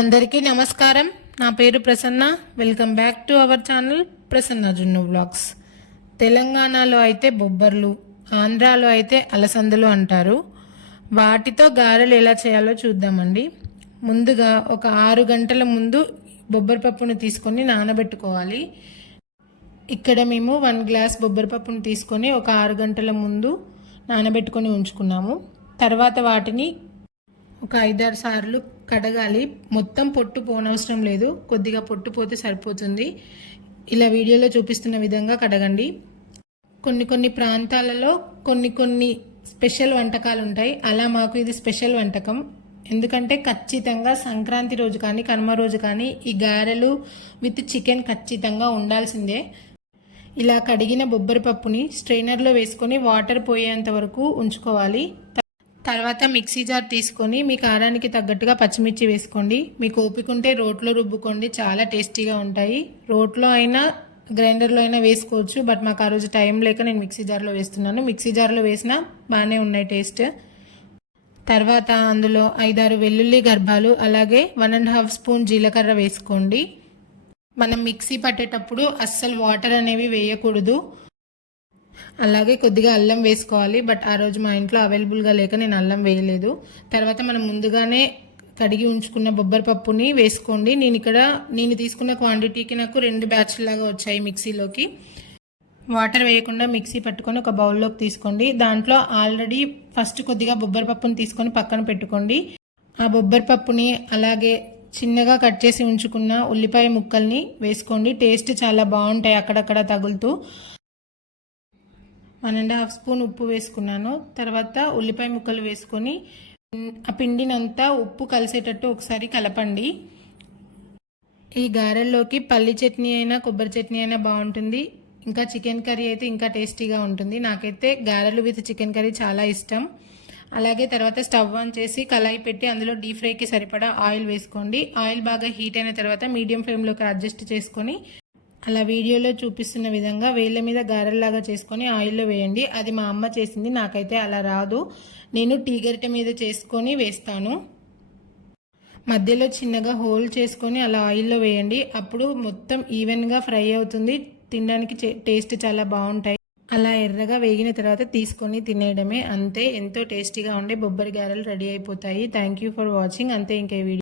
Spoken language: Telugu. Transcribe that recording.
అందరికీ నమస్కారం. నా పేరు Prasanna. Welcome back to our channel Prasanna జున్ను వ్లాగ్స్. తెలంగాణలో అయితే బొబ్బర్లు, ఆంధ్రాలో అయితే అలసందలు అంటారు. వాటితో గారెలు ఎలా చేయాలో చూద్దామండి. ముందుగా ఒక 6 గంటల ముందు బొబ్బరి పప్పును తీసుకొని నానబెట్టుకోవాలి. ఇక్కడ మేము 1 గ్లాస్ బొబ్బరి పప్పును తీసుకొని ఒక 6 గంటల ముందు నానబెట్టుకొని ఉంచుకున్నాము. తర్వాత వాటిని ఒక 5-6 సార్లు కడగాలి. మొత్తం పొట్టు పోనవసరం లేదు, కొద్దిగా పొట్టు పోతే సరిపోతుంది. ఇలా వీడియోలో చూపిస్తున్న విధంగా కడగండి. కొన్ని ప్రాంతాలలో కొన్ని స్పెషల్ వంటకాలు ఉంటాయి. అలా మాకు ఇది స్పెషల్ వంటకం. ఎందుకంటే ఖచ్చితంగా సంక్రాంతి రోజు కానీ కనుమ రోజు కానీ ఈ గారెలు విత్ చికెన్ ఖచ్చితంగా ఉండాల్సిందే. ఇలా కడిగిన బొబ్బరి పప్పుని స్ట్రైనర్లో వేసుకొని వాటర్ పోయేంత వరకు ఉంచుకోవాలి. తర్వాత మిక్సీ జార్ తీసుకొని మీ కారానికి తగ్గట్టుగా పచ్చిమిర్చి వేసుకోండి. మీకు ఓపిక ఉంటే రోట్లో రుబ్బుకోండి, చాలా టేస్టీగా ఉంటాయి. రోట్లో అయినా గ్రైండర్లో అయినా వేసుకోవచ్చు, బట్ మాకు ఆ రోజు టైం లేక నేను మిక్సీ జార్లో వేస్తున్నాను. మిక్సీ జార్లో వేసినా బాగానే ఉన్నాయి టేస్ట్. తర్వాత అందులో 5-6 వెల్లుల్లి గర్భాలు, అలాగే 1.5 స్పూన్ జీలకర్ర వేసుకోండి. మనం మిక్సీ పట్టేటప్పుడు అస్సలు వాటర్ అనేవి వేయకూడదు. అలాగే కొద్దిగా అల్లం వేసుకోవాలి, బట్ ఆ రోజు మా ఇంట్లో అవైలబుల్గా లేక నేను అల్లం వేయలేదు. తర్వాత మనం ముందుగానే కడిగి ఉంచుకున్న బొబ్బరి పప్పుని వేసుకోండి. నేను తీసుకున్న క్వాంటిటీకి నాకు 2 బ్యాచ్ల లాగా వచ్చాయి మిక్సీలోకి. వాటర్ వేయకుండా మిక్సీ పట్టుకొని ఒక బౌల్లోకి తీసుకోండి. దాంట్లో ఆల్రెడీ ఫస్ట్ కొద్దిగా బొబ్బరి పప్పుని తీసుకొని పక్కన పెట్టుకోండి. ఆ బొబ్బరి పప్పుని అలాగే చిన్నగా కట్ చేసి ఉంచుకున్న ఉల్లిపాయ ముక్కల్ని వేసుకోండి. టేస్ట్ చాలా బాగుంటాయి అక్కడక్కడ తగులుతూ. 1.5 స్పూన్ ఉప్పు వేసుకున్నాను. తర్వాత ఉల్లిపాయ ముక్కలు వేసుకొని ఆ పిండినంతా ఉప్పు కలిసేటట్టు ఒకసారి కలపండి. ఈ గారెల్లోకి పల్లి చట్నీ అయినా కొబ్బరి చట్నీ అయినా బాగుంటుంది. ఇంకా చికెన్ కర్రీ అయితే ఇంకా టేస్టీగా ఉంటుంది. నాకైతే గారెలు విత్ చికెన్ కర్రీ చాలా ఇష్టం. అలాగే తర్వాత స్టవ్ ఆన్ చేసి కళాయి పెట్టి అందులో డీప్ ఫ్రైకి సరిపడా ఆయిల్ వేసుకోండి. ఆయిల్ బాగా హీట్ అయిన తర్వాత మీడియం ఫ్లేమ్లోకి అడ్జస్ట్ చేసుకొని అలా వీడియోలో చూపిస్తున్న విధంగా వేళ్ళ మీద గారెల్లాగా చేసుకొని ఆయిల్లో వేయండి. అది మా అమ్మ చేసింది, నాకైతే అలా రాదు. నేను టీ గరిటె మీద చేసుకొని వేస్తాను. మధ్యలో చిన్నగా హోల్ చేసుకొని అలా ఆయిల్లో వేయండి. అప్పుడు మొత్తం ఈవెన్గా ఫ్రై అవుతుంది. తినడానికి టేస్ట్ చాలా బాగుంటాయి. అలా ఎర్రగా వేగిన తర్వాత తీసుకొని తినేయడమే. అంతే, ఎంతో టేస్టీగా ఉండే బొబ్బరి గారెలు రెడీ అయిపోతాయి. Thank you for watching. అంతే, ఇంకా వీడియో